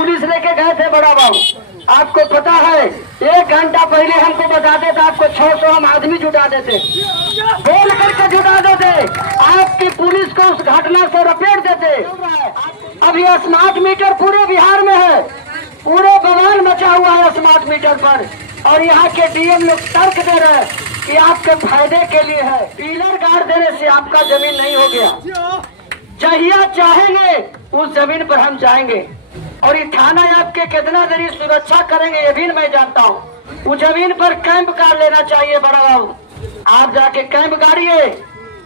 Police लेके गए थे बड़ा बाबू। आपको पता है 1 घंटा पहले हमको बताते थे आपको 600 हम आदमी जुटा देते, बोल करके जुटा देते, आपकी पुलिस को उस घटना से रपेट देते। अभी स्मार्ट मीटर पूरे बिहार में है, पूरे बवाल मचा हुआ है स्मार्ट मीटर पर, और यहाँ के डीएम लोग तर्क दे रहे हैं कि आपके फायदे के लिए है। पिलर गाड़ देने से आपका जमीन नहीं हो गया, जहिया चाहेंगे उस जमीन पर हम जाएंगे, और ये थाना आपके कितना देरी सुरक्षा करेंगे ये भी मैं जानता हूँ। उस जमीन पर कैंप कर लेना चाहिए बड़ा बाबू। आप जाके कैंप गाड़िए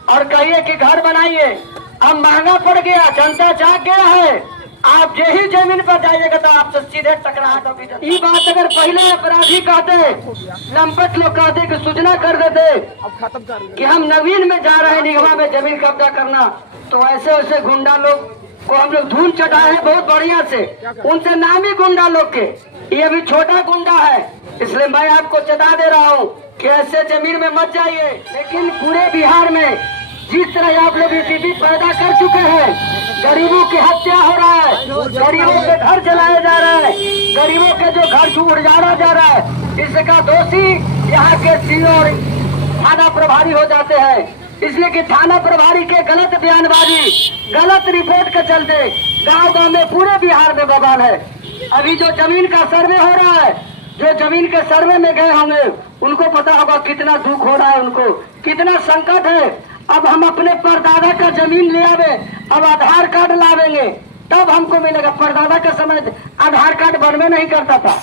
और कहिए कि घर बनाइए। अब महंगा पड़ गया, जनता जाग गया है, आप यही जमीन पर जाइएगा तो आपसे सीधे टकराहट होगी। ये बात अगर पहले अपराधी कहते, लंपट लोग कहते कि सूचना कर देते कि हम नवीन में जा रहे हैं निगमा में जमीन कब्जा करना, तो ऐसे वैसे गुंडा लोग को हम लोग धूल चटाए हैं बहुत बढ़िया से, उनसे नामी गुंडा लोग के। ये अभी छोटा गुंडा है, इसलिए मैं आपको चेता दे रहा हूँ कि ऐसे जमीन में मत जाइए। लेकिन पूरे बिहार में जिस तरह आप लोग स्थिति पैदा कर चुके हैं, गरीबों की हत्या हो रहा है, गरीबों के घर जलाए जा रहे हैं, गरीबों के जो घर उजाड़ा जा रहा है, इसका दोषी यहाँ के सीओ और थाना प्रभारी हो जाते हैं। इसलिए कि थाना प्रभारी के गलत बयानबाजी, गलत रिपोर्ट के चलते गांव गांव में पूरे बिहार में बवाल है। अभी जो जमीन का सर्वे हो रहा है, जो जमीन के सर्वे में गए होंगे उनको पता होगा कितना दुख हो रहा है, उनको कितना संकट है। अब हम अपने परदादा का जमीन ले आवे, अब आधार कार्ड लावेंगे तब हमको मिलेगा। परदादा के समय आधार कार्ड बनवे नहीं करता था।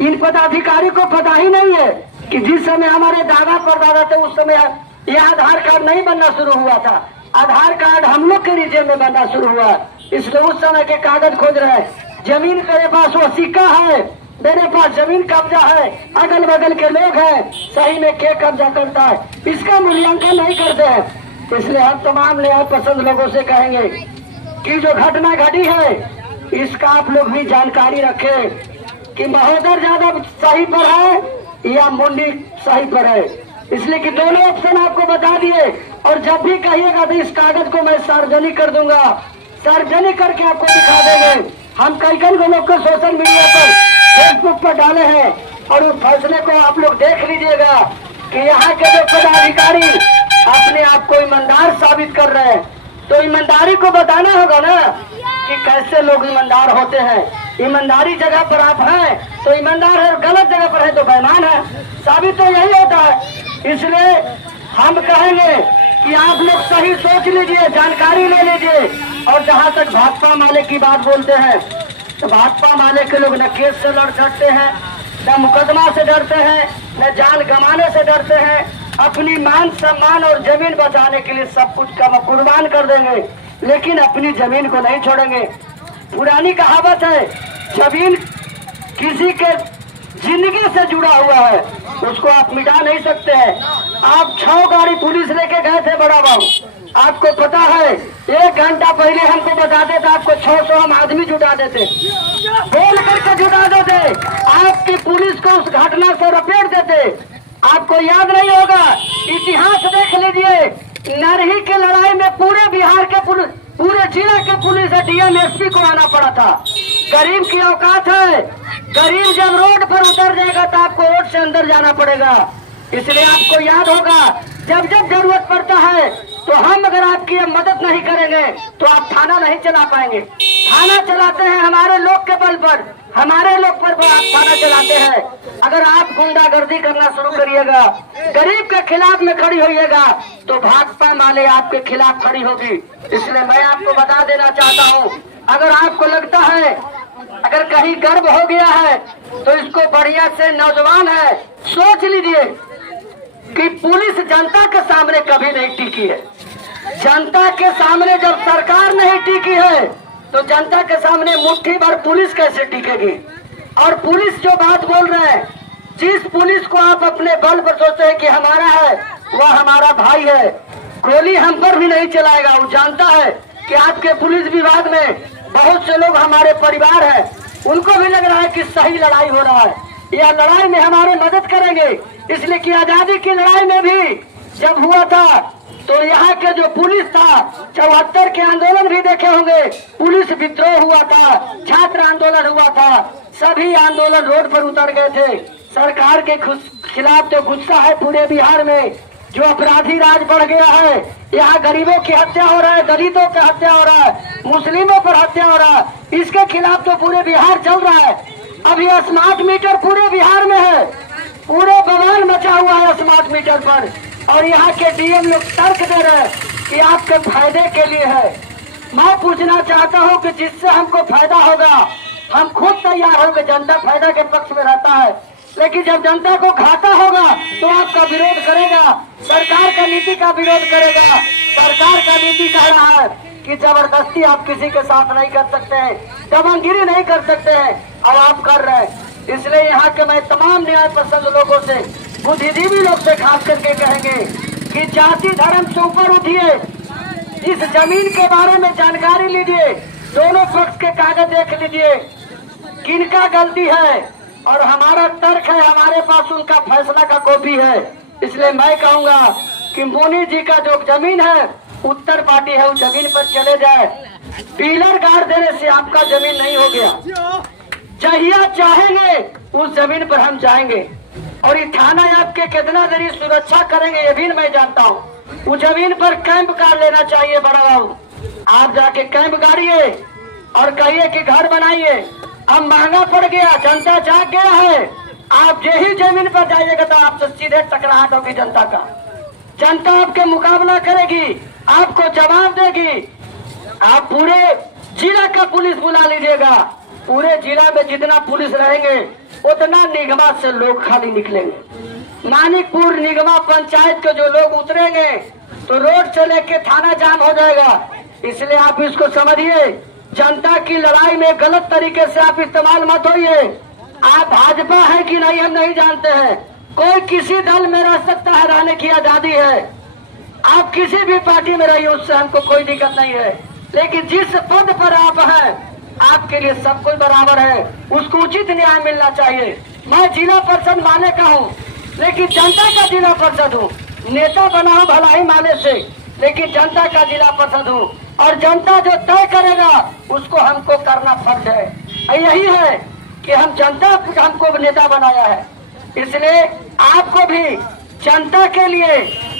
इन पदाधिकारी को पता ही नहीं है कि जिस समय हमारे दादा परदादा थे उस समय यह आधार कार्ड नहीं बनना शुरू हुआ था। आधार कार्ड हम लोग के रीजन में बनना शुरू हुआ, इसलिए उस समय के कागज खोज रहे हैं। जमीन मेरे पास वो सिक्का है, मेरे पास जमीन कब्जा है, अगल बगल के लोग हैं, सही में क्या कब्जा करता है इसका मूल्यांकन नहीं करते हैं। इसलिए हम तमाम न्याय पसंद लोगों से कहेंगे कि जो घटना घटी है इसका आप लोग भी जानकारी रखें कि महोदर ज्यादा सही पर है या मुंडी सही पर है। इसलिए कि दोनों ऑप्शन आपको बता दिए, और जब भी कहिएगा तो इस कागज को मैं सार्वजनिक कर दूंगा, सार्वजनिक करके आपको दिखा देंगे। हम कई लोग को सोशल मीडिया पर फेसबुक पर डाले हैं, और उस फैसले को आप लोग देख लीजिएगा कि यहाँ के जो पदाधिकारी अपने आप को ईमानदार साबित कर रहे हैं, तो ईमानदारी को बताना होगा ना कि कैसे लोग ईमानदार होते हैं। ईमानदारी जगह पर आप हैं तो ईमानदार है, और गलत जगह पर है तो बेईमान है, साबित तो यही होता है। इसलिए हम कहेंगे कि आप लोग सही सोच लीजिए, जानकारी ले लीजिए। और जहाँ तक भाकपा माले की बात बोलते हैं, तो भाकपा माले के लोग न केस से लड़ सकते हैं, न मुकदमा से डरते हैं, न जान गंवाने से डरते हैं। अपनी मान सम्मान और जमीन बचाने के लिए सब कुछ का कुर्बान कर देंगे, लेकिन अपनी जमीन को नहीं छोड़ेंगे। पुरानी कहावत है, जमीन किसी के जिंदगी से जुड़ा हुआ है, उसको आप मिटा नहीं सकते हैं। आप 6 गाड़ी पुलिस लेके गए थे बड़ा बाबू। आपको पता है 1 घंटा पहले हमको बताते थे आपको 600 हम आदमी जुटा देते, बोल करके जुटा देते, आपकी पुलिस को उस घटना से रपेट देते। आपको याद नहीं होगा, इतिहास देख लीजिए, नरही की लड़ाई में पूरे बिहार के पुलिस, पूरे जिला के पुलिस डीएम एसपी को आना पड़ा था। गरीब की औकात है, गरीब जब रोड पर उतर जाएगा तो आपको रोड से अंदर जाना पड़ेगा। इसलिए आपको याद होगा, जब जब जरूरत पड़ता है तो हम अगर आपकी मदद नहीं करेंगे तो आप थाना नहीं चला पाएंगे। थाना चलाते हैं हमारे लोग के बल पर, हमारे लोग पर आप थाना चलाते हैं। अगर आप गुंडागर्दी करना शुरू करिएगा, गरीब के खिलाफ में खड़ी होइएगा, तो भाकपा माले आपके खिलाफ खड़ी होगी। इसलिए मैं आपको बता देना चाहता हूँ, अगर आपको लगता है अगर कहीं गर्व हो गया है तो इसको बढ़िया से, नौजवान है, सोच लीजिए कि पुलिस जनता के सामने कभी नहीं टिकी है। जनता के सामने जब सरकार नहीं टिकी है तो जनता के सामने मुट्ठी भर पुलिस कैसे टिकेगी। और पुलिस जो बात बोल रहे हैं, जिस पुलिस को आप अपने बल पर सोचते हैं कि हमारा है, वह हमारा भाई है, गोली हम पर भी नहीं चलाएगा। वो जानता है कि आपके पुलिस विभाग में बहुत से लोग हमारे परिवार हैं, उनको भी लग रहा है कि सही लड़ाई हो रहा है, यह लड़ाई में हमारे मदद करेंगे। इसलिए कि आजादी की लड़ाई में भी जब हुआ था तो यहाँ के जो पुलिस था 74 के आंदोलन भी देखे होंगे, पुलिस विद्रोह हुआ था, छात्र आंदोलन हुआ था, सभी आंदोलन रोड पर उतर गए थे। सरकार के खिलाफ तो गुस्सा है पूरे बिहार में, जो अपराधी राज बढ़ गया है। यहाँ गरीबों की हत्या हो रहा है, दलितों की हत्या हो रहा है, मुस्लिमों पर हत्या हो रहा है, इसके खिलाफ तो पूरे बिहार चल रहा है। अभी स्मार्ट मीटर पूरे बिहार में है, पूरे बवाल मचा हुआ है स्मार्ट मीटर पर, और यहाँ के डीएम लोग तर्क दे रहे हैं कि आपके फायदे के लिए है। मैं पूछना चाहता हूँ कि जिससे हमको फायदा होगा हम खुद तैयार होंगे, जनता फायदा के पक्ष में रहता है, लेकिन जब जनता को घाटा होगा तो आपका विरोध करेगा, सरकार का नीति का विरोध करेगा। सरकार का नीति कह रहा है कि जबरदस्ती आप किसी के साथ नहीं कर सकते हैं, दमनगिरी नहीं कर सकते हैं, और आप कर रहे हैं। इसलिए यहाँ के मैं तमाम न्याय पसंद लोगों से, बुद्धिजीवी लोग से खास करके कहेंगे कि जाति धर्म से ऊपर उठिए, इस जमीन के बारे में जानकारी लीजिए, दोनों पक्ष के कागज देख लीजिए, किनका गलती है, और हमारा तर्क है, हमारे पास उनका फैसला का कॉपी है। इसलिए मैं कहूंगा कि मोनी जी का जो जमीन है, उत्तर पार्टी है, उस जमीन पर चले जाए। डीलर गाड़ देने से आपका जमीन नहीं हो गया, चाहिए चाहेंगे उस जमीन पर हम जाएंगे, और ये थाना आपके कितना देरी सुरक्षा करेंगे ये भी मैं जानता हूँ। उस जमीन पर कैंप कर लेना चाहिए बड़ा बाबू, आप जाके कैंप गाड़िए और कहिए कि घर बनाइए। अब महंगा पड़ गया, जनता जाग गया है, आप यही जमीन पर जाइएगा तो आपसे सीधे टकराहट होगी जनता का, जनता आपके मुकाबला करेगी, आपको जवाब देगी। आप पूरे जिला का पुलिस बुला लीजिएगा, पूरे जिला में जितना पुलिस रहेंगे उतना निगमा से लोग खाली निकलेंगे। मानिकपुर निगमा पंचायत के जो लोग उतरेंगे तो रोड से लेके थाना जाम हो जाएगा। इसलिए आप इसको समझिए, जनता की लड़ाई में गलत तरीके से आप इस्तेमाल मत होइए। आप भाजपा है कि नहीं हम नहीं जानते हैं, कोई किसी दल में रह सकता है, रहने की आजादी है, आप किसी भी पार्टी में रहिए, उससे हमको कोई दिक्कत नहीं है, लेकिन जिस पद पर आप हैं आपके लिए सब कोई बराबर है, उसको उचित न्याय मिलना चाहिए। मैं जिला परिषद माने का हूँ, लेकिन जनता का जिला परिषद हूँ, नेता बना हूँ भलाई माने से, लेकिन जनता का जिला परिषद हूँ, और जनता जो तय करेगा उसको हमको करना फर्ज है। यही है कि हम जनता हमको नेता बनाया है, इसलिए आपको भी जनता के लिए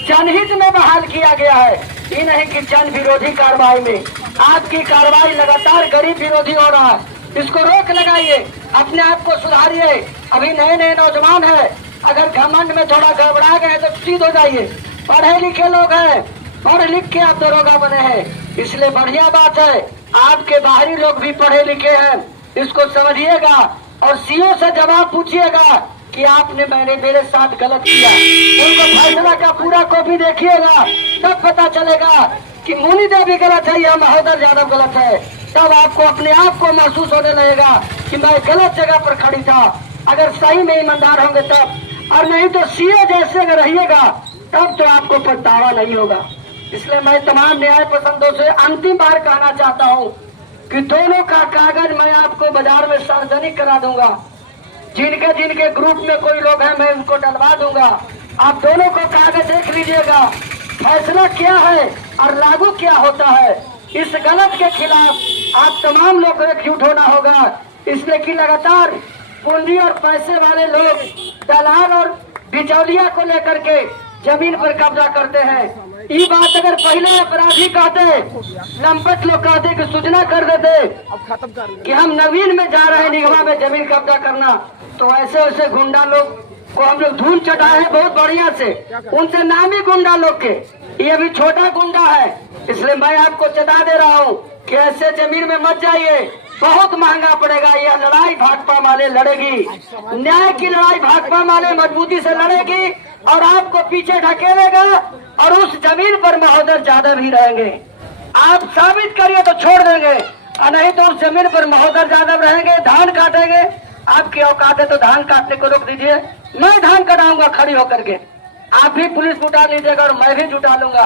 जनहित में बहाल किया गया है, ये नहीं कि जन विरोधी कार्रवाई में। आपकी कार्रवाई लगातार गरीब विरोधी हो रहा है, इसको रोक लगाइए, अपने आप को सुधारिए। अभी नए नए नौजवान है, अगर घमंड में थोड़ा गड़बड़ा गए तो सीध हो जाइए, पढ़े लिखे लोग हैं, पढ़ लिख के आप दरोगा बने हैं, इसलिए बढ़िया बात है। आपके बाहरी लोग भी पढ़े लिखे हैं, इसको समझिएगा और सीओ से जवाब पूछिएगा कि आपने मेरे साथ गलत किया। उनको फैसला का पूरा कॉपी देखिएगा, तब पता चलेगा कि मुनि देवी गलत है या महोदय यादव गलत है। तब आपको अपने आप को महसूस होने लगेगा कि मैं गलत जगह पर खड़ी था। अगर सही में ईमानदार होंगे तब, और नहीं तो सीए जैसे अगर रहिएगा तब तो आपको पछतावा नहीं होगा। इसलिए मैं तमाम न्याय पसंदों से अंतिम बार कहना चाहता हूँ कि दोनों का कागज मैं आपको बाजार में सार्वजनिक करा दूंगा। जिनके जिनके ग्रुप में कोई लोग हैं मैं उनको डलवा दूंगा। आप दोनों को कागज देख लीजिएगा, फैसला क्या है और लागू क्या होता है। इस गलत के खिलाफ आप तमाम लोग को एकजुट होना होगा, इसलिए कि लगातार पूंजी और पैसे वाले लोग दलाल और बिचौलिया को लेकर के जमीन पर कब्जा करते हैं। ये बात अगर पहले अपराधी कहते, लंपट लोग कहते कि सूचना कर देते कि हम नवीन में जा रहे हैं निगमा में जमीन कब्जा करना, तो ऐसे ऐसे गुंडा लोग को हम लोग धूल चटाए हैं बहुत बढ़िया से, उनसे नामी गुंडा लोग के, ये अभी छोटा गुंडा है। इसलिए मैं आपको चेता दे रहा हूँ कि ऐसे जमीन में मत जाइए, बहुत महंगा पड़ेगा। यह लड़ाई भाकपा माले लड़ेगी, न्याय की लड़ाई भाकपा माले मजबूती से लड़ेगी और आपको पीछे ढकेलेगा, और उस जमीन पर महोदय यादव भी रहेंगे। आप साबित करिए तो छोड़ देंगे, और नहीं तो उस जमीन पर महोदय यादव रहेंगे, धान काटेंगे। आपकी औकात है तो धान काटने को रोक दीजिए, मैं धान कटाऊंगा खड़ी होकर के, आप भी पुलिस जुटा लीजिएगा और मैं भी जुटा लूंगा।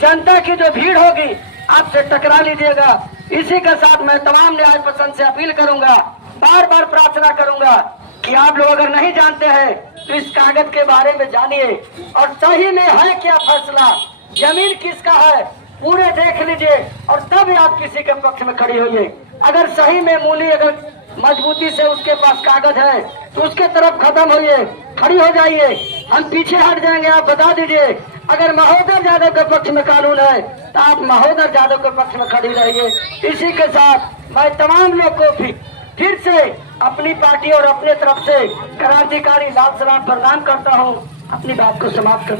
जनता की जो भीड़ होगी आपसे टकरा लीजिएगा। इसी के साथ मैं तमाम न्याय पसंद से अपील करूंगा, बार बार प्रार्थना करूंगा कि आप लोग अगर नहीं जानते हैं तो इस कागज के बारे में जानिए, और सही में है क्या फैसला, जमीन किसका है पूरे देख लीजिए और तब आप किसी के पक्ष में खड़ी होइए। अगर सही में मूली अगर मजबूती से उसके पास कागज है तो उसके तरफ खत्म होइए, खड़ी हो जाइए। हम पीछे हट जाएंगे, आप बता दीजिए। अगर महोदय यादव के पक्ष में कानून है तो आप महोदय यादव के पक्ष में खड़ी रहिए। इसी के साथ मैं तमाम लोग को फिर से अपनी पार्टी और अपने तरफ से क्रांतिकारी लाल सलाम प्रदान करता हूँ। अपनी बात को समाप्त कर